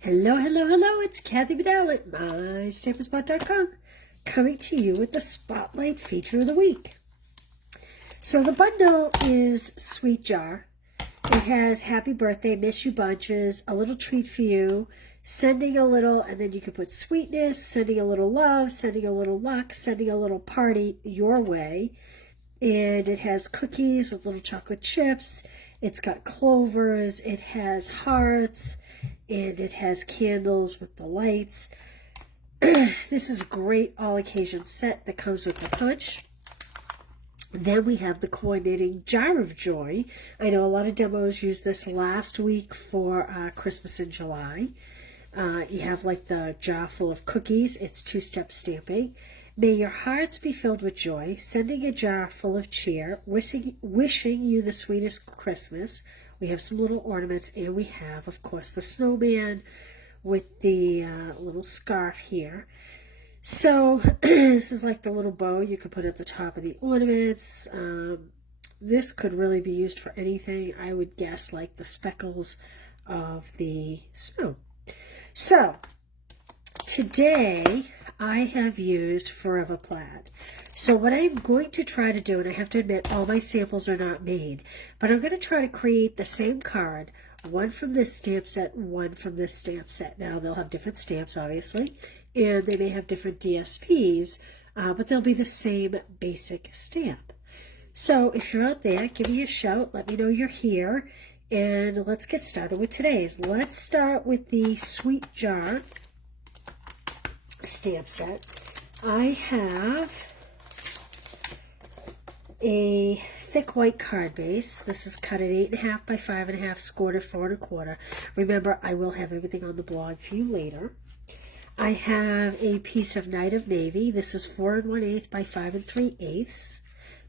Hello, hello, hello, it's Kathy Bedell at MyStamperSpot.com coming to you with the Spotlight Feature of the Week. So the bundle is Sweet Jar. It has Happy Birthday, Miss You Bunches, a little treat for you, sending a little, and then you can put sweetness, sending a little love, sending a little luck, sending a little party your way. And it has cookies with little chocolate chips. It's got clovers. It has hearts. And it has candles with the lights. This is a great all-occasion set that comes with the punch. Then we have the coordinating Jar of Joy. I know a lot of demos used this last week for Christmas in July. You have like the jar full of cookies. It's two-step stamping. May your hearts be filled with joy, sending a jar full of cheer, wishing you the sweetest Christmas. We have some little ornaments, and we have, of course, the snowman with the little scarf here. So this is like the little bow you could put at the top of the ornaments. This could really be used for anything. I would guess like the speckles of the snow. So today I have used Forever Plaid. So what I'm going to try to do, and I have to admit all my samples are not made, but I'm going to try to create the same card, one from this stamp set, one from this stamp set. Now they'll have different stamps obviously, and they may have different DSPs, but they'll be the same basic stamp. So if you're out there, give me a shout, let me know you're here, and let's get started with today's. Let's start with the Sweet Jar stamp set. I have a thick white card base. This is cut at 8.5 by 5.5, scored at 4 1/4. Remember, I will have everything on the blog for you later. I have a piece of Night of Navy. This is 4 1/8 by 5 3/8.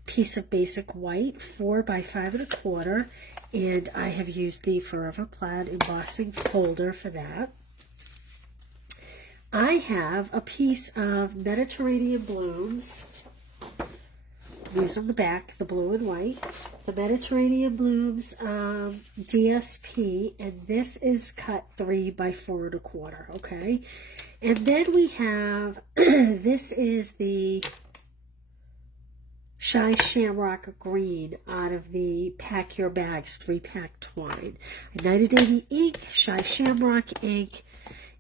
Piece of basic white, 4 by 5 1/4, and I have used the Forever Plaid embossing folder for that. I have a piece of Mediterranean Blooms. These on the back, the blue and white. The Mediterranean Blooms DSP, and this is cut 3 by 4 1/4, okay? And then we have, this is the Shy Shamrock Green out of the Pack Your Bags 3-pack twine. Night of Navy ink, Shy Shamrock ink.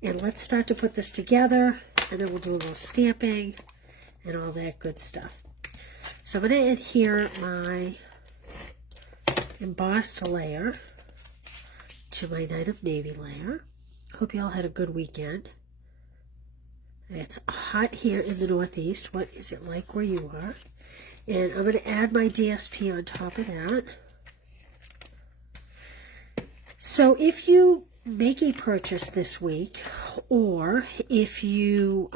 And let's start to put this together, and then we'll do a little stamping and all that good stuff. So I'm going to adhere my embossed layer to my Night of Navy layer. Hope you all had a good weekend. It's hot here in the Northeast. What is it like where you are? And I'm going to add my DSP on top of that. So if you make a purchase this week, or if you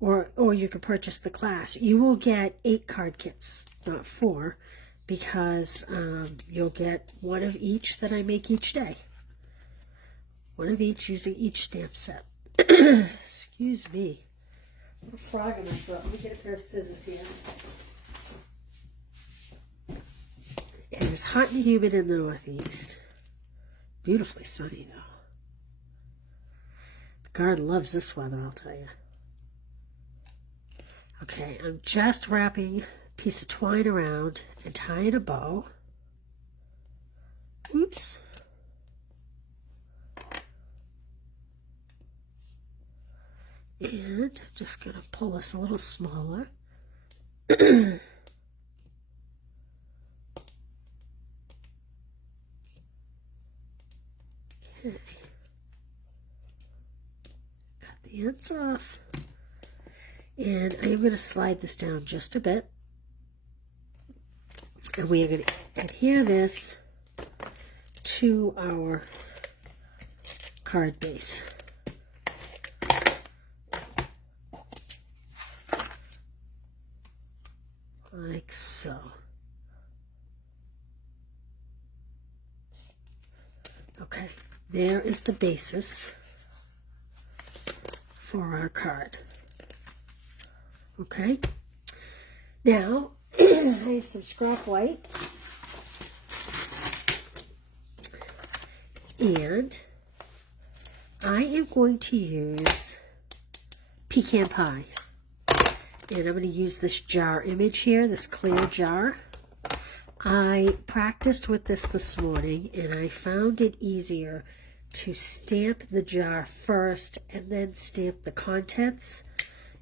or you can purchase the class, you will get 8 card kits, not 4, because you'll get one of each that I make each day, one of each using each stamp set. Excuse me, a frog in my throat. Let me get a pair of scissors here. It is hot and humid in the Northeast. Beautifully sunny though. The garden loves this weather, I'll tell you. Okay, I'm just wrapping a piece of twine around and tying a bow. Oops. And I'm just going to pull this a little smaller. Okay. Cut the ends off. And I am going to slide this down just a bit. And we are going to adhere this to our card base. Like so. Okay, there is the basis for our card. Okay, now I have some scrap white, And I am going to use pecan pie. And I'm going to use this jar image here, this clear jar. I practiced with this morning, and I found it easier to stamp the jar first and then stamp the contents.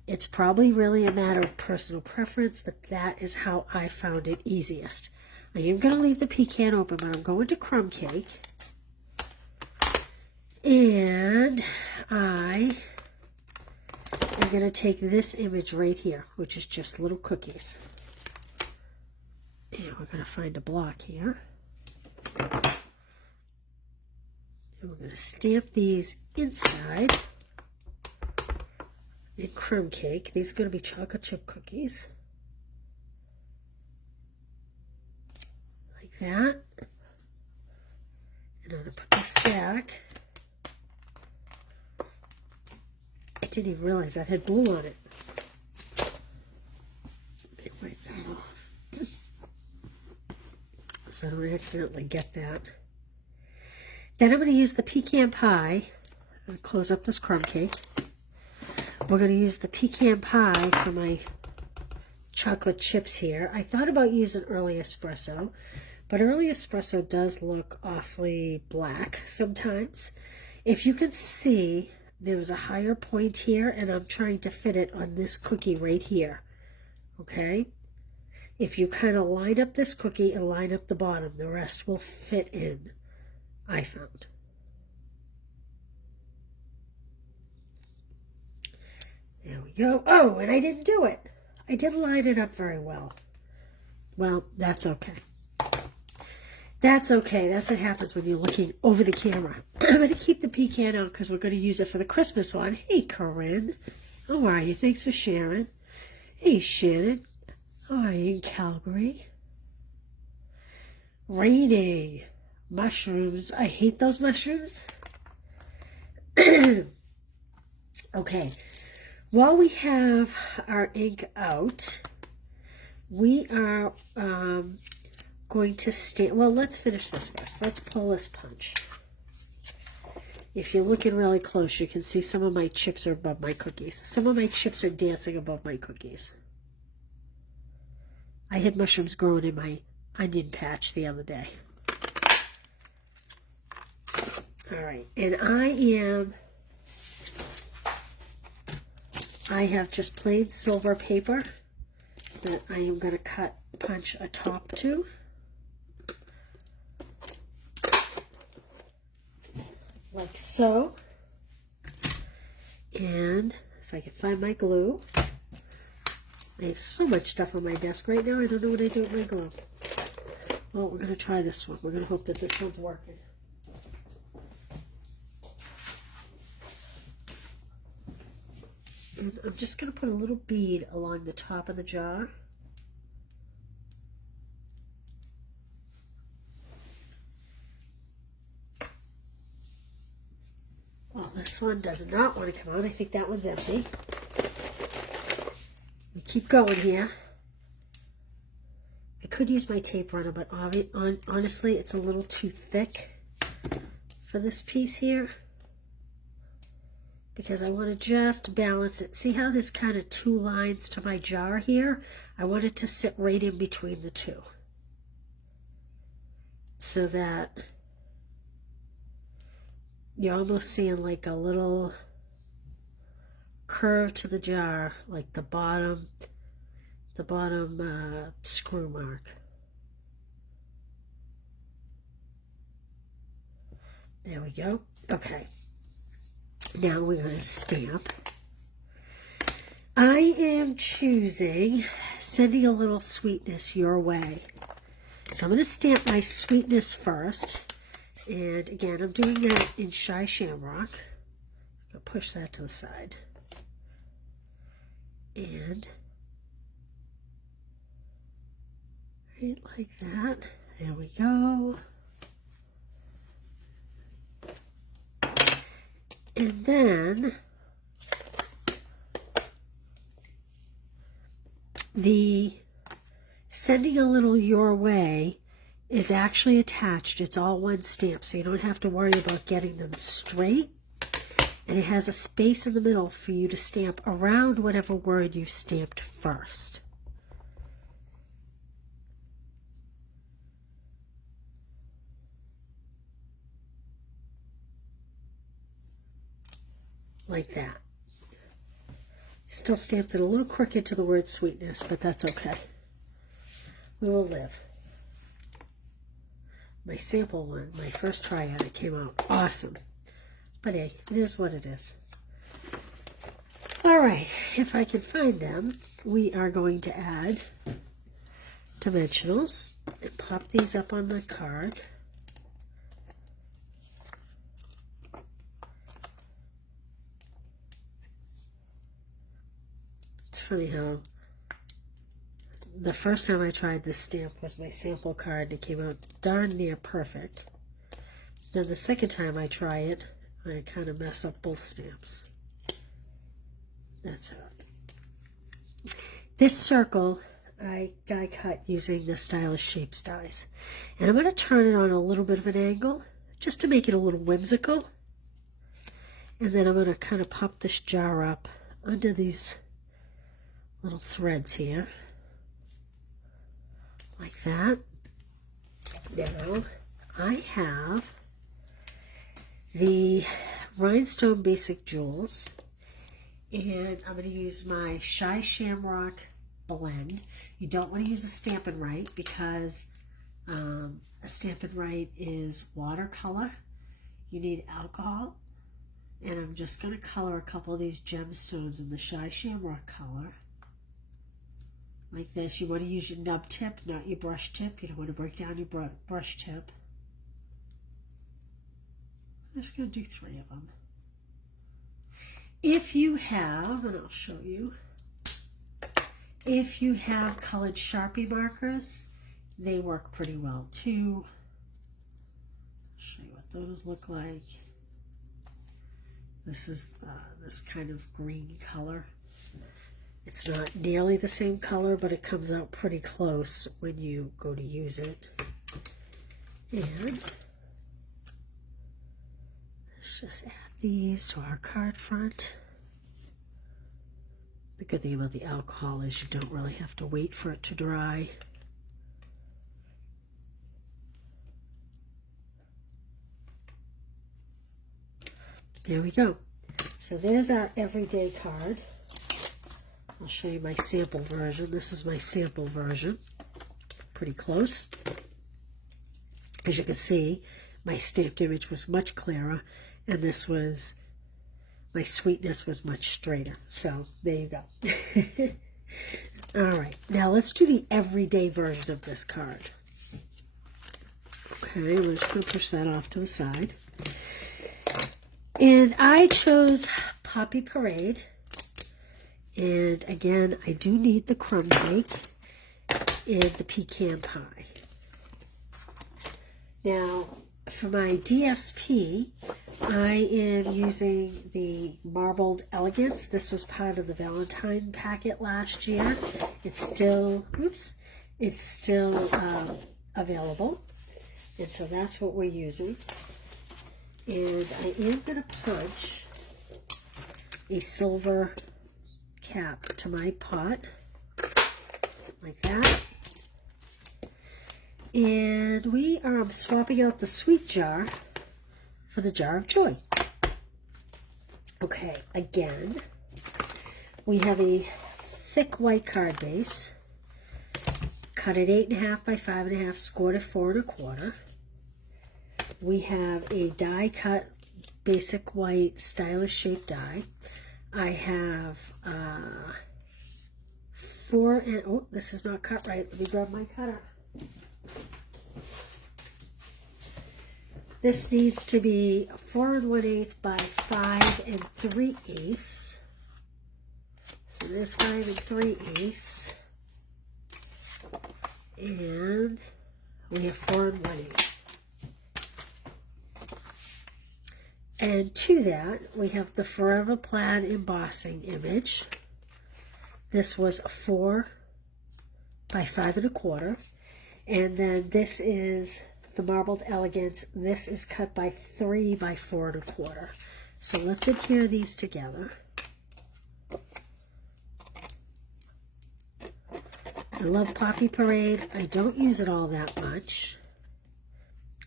It's probably really a matter of personal preference, but that is how I found it easiest. I am going to leave the pecan open, but I'm going to crumb cake. And I am going to take this image right here, which is just little cookies. And we're going to find a block here. And we're going to stamp these inside in crumb cake. These are going to be chocolate chip cookies. Like that. And I'm going to put this back. I didn't even realize that had glue on it. Let me wipe that off. So I don't accidentally get that. Then I'm going to use the pecan pie. I'm going to close up this crumb cake. We're going to use the pecan pie for my chocolate chips here. I thought about using early espresso, but early espresso does look awfully black sometimes. If you can see, there was a higher point here, and I'm trying to fit it on this cookie right here. Okay? If you kind of line up this cookie and line up the bottom, the rest will fit in, I found. There we go. Oh, and I didn't do it. I didn't line it up very well. Well, that's okay. That's okay. That's what happens when you're looking over the camera. I'm going to keep the pecan out because we're going to use it for the Christmas one. Hey, Corinne. How are you? Thanks for sharing. Hey, Shannon. How are you in Calgary? Raining. Mushrooms. I hate those mushrooms. Okay. While we have our ink out, we are going to well, let's finish this first. Let's pull this punch. If you're looking really close, you can see some of my chips are above my cookies. Some of my chips are dancing above my cookies. I had mushrooms growing in my onion patch the other day. All right, and I have just plain silver paper that I am going to punch a top to. Like so. And if I can find my glue. I have so much stuff on my desk right now, I don't know what I do with my glue. Well, we're going to try this one. We're going to hope that this one's working. And I'm just going to put a little bead along the top of the jar. Well, this one does not want to come out. I think that one's empty. We keep going here. I could use my tape runner, but honestly, it's a little too thick for this piece here, because I want to just balance it. See how there's kind of two lines to my jar here? I want it to sit right in between the two, so that you're almost seeing like a little curve to the jar, like the bottom screw mark. There we go. Okay. Now we're going to stamp. I am choosing Sending a Little Sweetness Your Way. So I'm going to stamp my sweetness first. And again, I'm doing that in Shy Shamrock. I'll push that to the side. And right like that. There we go. And then the Sending a Little Your Way is actually attached. It's all one stamp, so you don't have to worry about getting them straight. And it has a space in the middle for you to stamp around whatever word you stamped first. Like that. Still stamped it a little crooked to the word sweetness, but that's okay. We will live. My sample one, my first try at it, came out awesome. But hey, it is what it is. All right, if I can find them, we are going to add dimensionals and pop these up on my card. It's funny how the first time I tried this stamp was my sample card. It came out darn near perfect. Then the second time I try it, I kind of mess up both stamps. That's it. This circle I die cut using the Stylish Shapes dies. And I'm going to turn it on a little bit of an angle just to make it a little whimsical. And then I'm going to kind of pop this jar up under these little threads here. Like that. Now I have the Rhinestone Basic Jewels, and I'm going to use my Shy Shamrock blend. You don't want to use a Stampin' Right because a Stampin' Right is watercolor. You need alcohol, and I'm just going to color a couple of these gemstones in the Shy Shamrock color. Like this. You want to use your nub tip, not your brush tip. You don't want to break down your brush tip. I'm just going to do 3 of them. If you have, and I'll show you, if you have colored Sharpie markers, they work pretty well too. I'll show you what those look like. This is this kind of green color. It's not nearly the same color, but it comes out pretty close when you go to use it. And let's just add these to our card front. The good thing about the alcohol is you don't really have to wait for it to dry. There we go. So there's our everyday card. I'll show you my sample version. This is my sample version. Pretty close. As you can see, my stamped image was much clearer, and this was, my sweetness was much straighter. So there you go. All right, now let's do the everyday version of this card. Okay, we're just going to push that off to the side. And I chose Poppy Parade. And again, I do need the crumb cake and the pecan pie. Now, for my DSP, I am using the Marbled Elegance. This was part of the Valentine packet last year. It's still, available. And so that's what we're using. And I am going to punch a silver cap to my pot like that, and we are swapping out the sweet jar for the jar of joy. Okay, again we have a thick white card base, cut at 8.5 by 5.5, scored at 4 1/4. We have a die cut basic white Stylish Shape die. I have 4 and, oh, this is not cut right. Let me grab my cutter. This needs to be 4 1/8 by 5 3/8. So there's 5 3/8. And we have 4 1/8. And to that, we have the Forever Plaid embossing image. This was 4 by 5 1/4. And then this is the Marbled Elegance. This is cut by 3 by 4 1/4. So let's adhere these together. I love Poppy Parade. I don't use it all that much.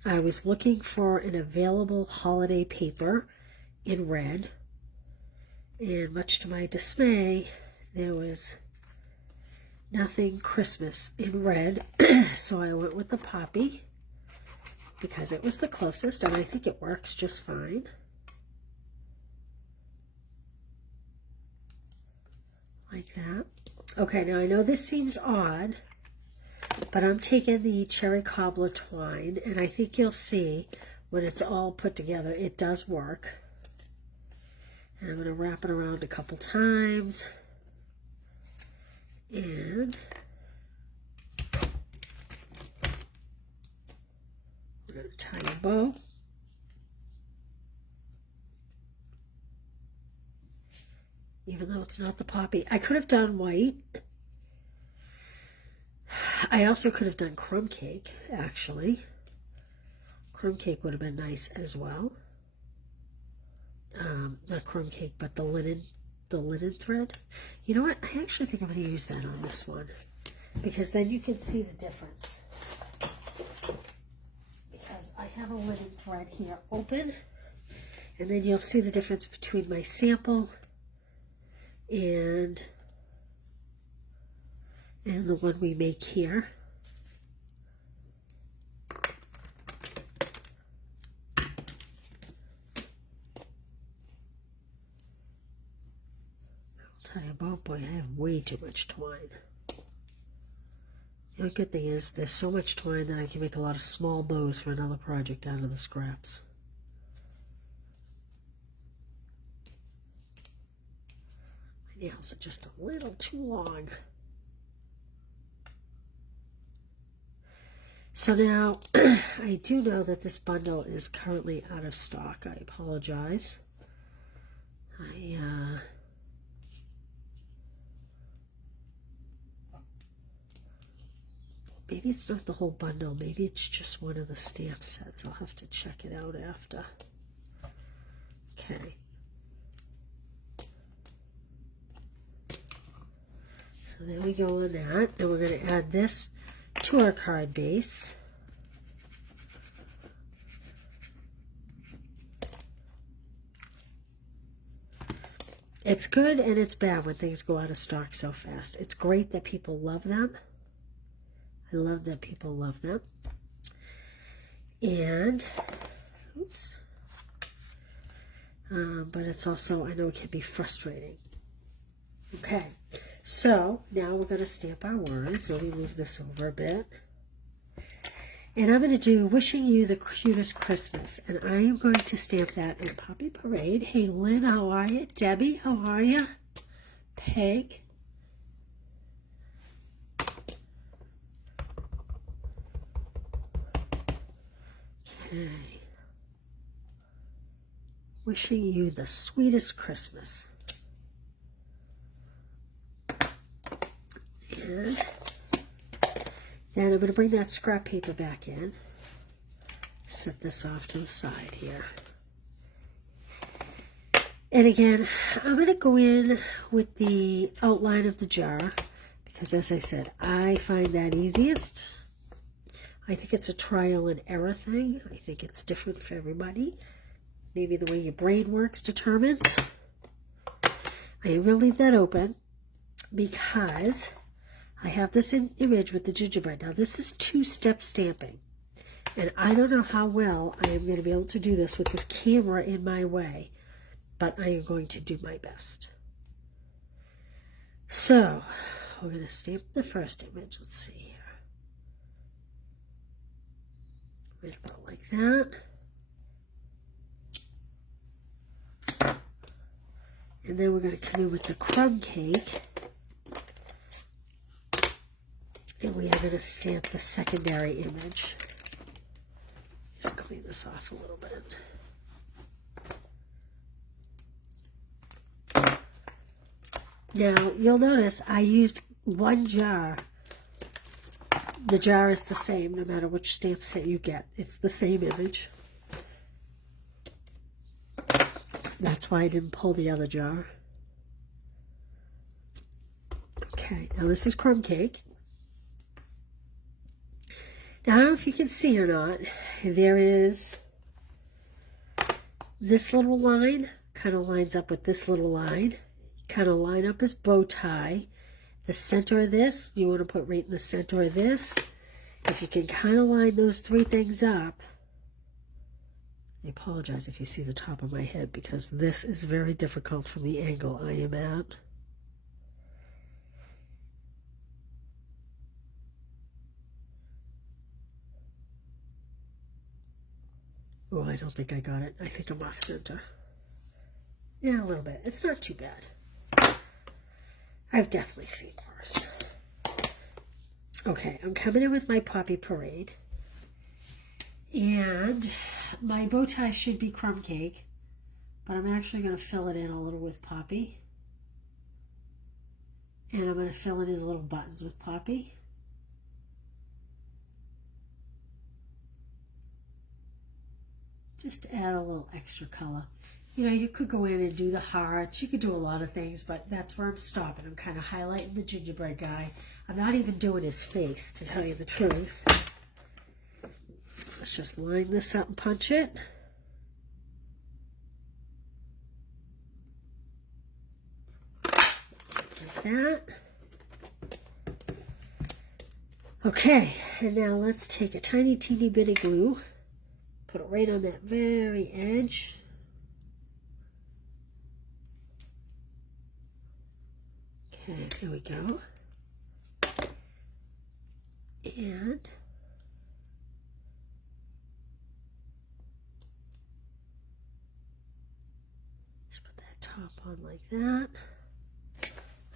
I was looking for an available holiday paper in red, and much to my dismay, there was nothing Christmas in red, so I went with the Poppy because it was the closest, and I think it works just fine. Like that. Okay, now I know this seems odd, but I'm taking the Cherry Cobbler twine, and I think you'll see when it's all put together, it does work. And I'm going to wrap it around a couple times. And we're going to tie a bow. Even though it's not the poppy. I could have done white. I also could have done crumb cake, actually. Crumb cake would have been nice as well. Not crumb cake, but the linen thread. You know what? I actually think I'm going to use that on this one, because then you can see the difference. Because I have a linen thread here open, and then you'll see the difference between my sample and the one we make here. I'll tell you about, boy, I have way too much twine. The only good thing is there's so much twine that I can make a lot of small bows for another project out of the scraps. My nails are just a little too long. So now, I do know that this bundle is currently out of stock. I apologize. Maybe it's not the whole bundle. Maybe it's just one of the stamp sets. I'll have to check it out after. Okay. So there we go on that. And we're going to add this to our card base. It's good and it's bad when things go out of stock so fast. It's great that people love them. I love that people love them. And, oops. But it's also, I know it can be frustrating. Okay. So now we're going to stamp our words. Let me move this over a bit. And I'm going to do Wishing You the Cutest Christmas. And I am going to stamp that in Poppy Parade. Hey, Lynn, how are you? Debbie, how are you? Peg. Okay. Wishing you the sweetest Christmas. And then I'm going to bring that scrap paper back in. Set this off to the side here. And again, I'm going to go in with the outline of the jar, because as I said, I find that easiest. I think it's a trial and error thing. I think it's different for everybody. Maybe the way your brain works determines. I am going to leave that open because I have this image with the gingerbread. Now this is two-step stamping. And I don't know how well I am going to be able to do this with this camera in my way. But I am going to do my best. So, we're going to stamp the first image. Let's see here. Right about like that. And then we're going to come in with the crumb cake. And we are going to stamp the secondary image. Just clean this off a little bit. Now, you'll notice I used one jar the jar is the same no matter which stamp set you get. It's the same image. That's why I didn't pull the other jar. Okay, now this is crumb cake. Now I don't know if you can see or not. There is this little line, kind of lines up with this little line. Kind of line up his bow tie. The center of this, you want to put right in the center of this. If you can kind of line those three things up. I apologize if you see the top of my head because this is very difficult from the angle I am at. Oh, I don't think I got it. I think I'm off center. Yeah, a little bit. It's not too bad. I've definitely seen worse. Okay, I'm coming in with my Poppy Parade. And my bow tie should be crumb cake, but I'm actually going to fill it in a little with Poppy. And I'm going to fill in his little buttons with Poppy. Just to add a little extra color. You know, you could go in and do the hearts. You could do a lot of things, but that's where I'm stopping. I'm kind of highlighting the gingerbread guy. I'm not even doing his face, to tell you the truth. Let's just line this up and punch it. Like that. Okay, and now let's take a tiny, teeny bit of glue. Put it right on that very edge. Okay, there we go. And just put that top on like that.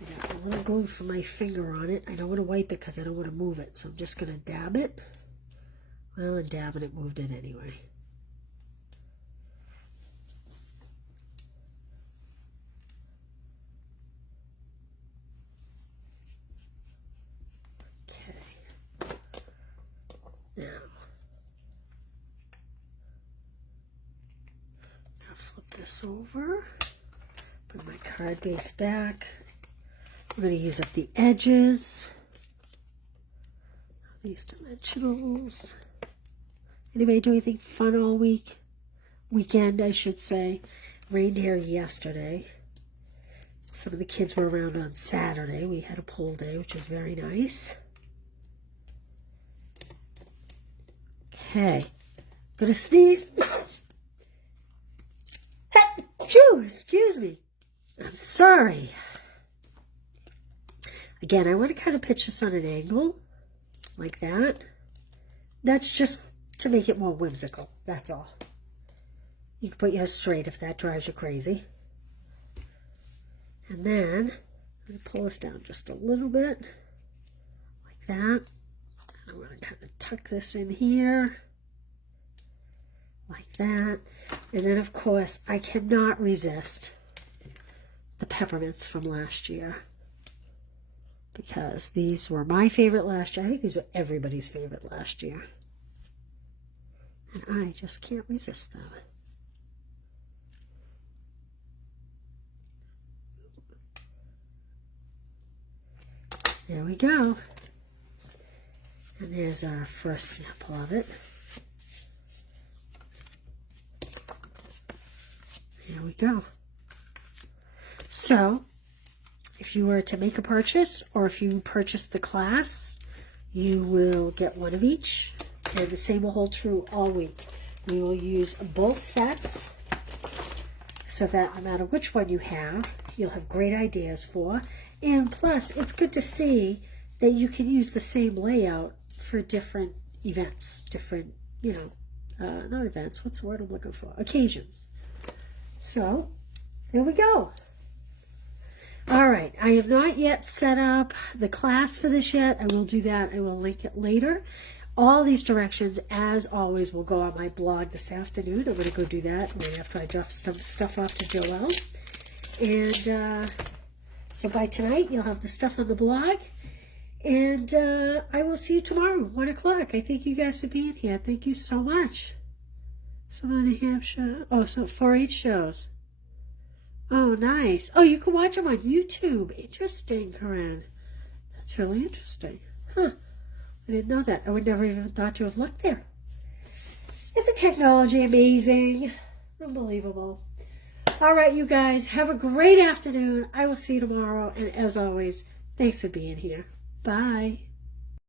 I got a little glue for my finger on it. I don't want to wipe it because I don't want to move it, so I'm just going to dab it. Well, and dabbing it moved it anyway. Okay. Now, I'll flip this over. Put my card base back. I'm going to use up the edges. These dimensionals. Anybody do anything fun all weekend, I should say? Rained here yesterday. Some of the kids were around on Saturday. We had a pool day, which was very nice. Okay. Gonna sneeze. Achoo, excuse me. I'm sorry. Again, I want to kind of pitch this on an angle. Like that. That's just to make it more whimsical. That's all. You can put yours straight if that drives you crazy. And then I'm going to pull this down just a little bit. Like that. I'm going to kind of tuck this in here. Like that. And then, of course, I cannot resist the peppermints from last year. Because these were my favorite last year. I think these were everybody's favorite last year. And I just can't resist them. There we go. And there's our first sample of it. There we go. So, if you were to make a purchase, or if you purchase the class, you will get one of each. And the same will hold true all week. We will use both sets so that no matter which one you have, you'll have great ideas for. And plus, it's good to see that you can use the same layout for different events, different, not events, what's the word I'm looking for? Occasions. So, there we go. All right, I have not yet set up the class for this yet. I will do that. I will link it later. All these directions, as always, will go on my blog this afternoon. I'm going to go do that right after I drop some stuff off to Joelle. And so by tonight, you'll have the stuff on the blog. And I will see you tomorrow, 1 o'clock. I thank you guys for being here. Thank you so much. Some New Hampshire. Oh, so 4-H shows. Oh, nice. Oh, you can watch them on YouTube. Interesting, Corinne. That's really interesting. Huh. I didn't know that. I would never even thought to have looked there. Isn't technology amazing? Unbelievable. All right, you guys. Have a great afternoon. I will see you tomorrow. And as always, thanks for being here. Bye.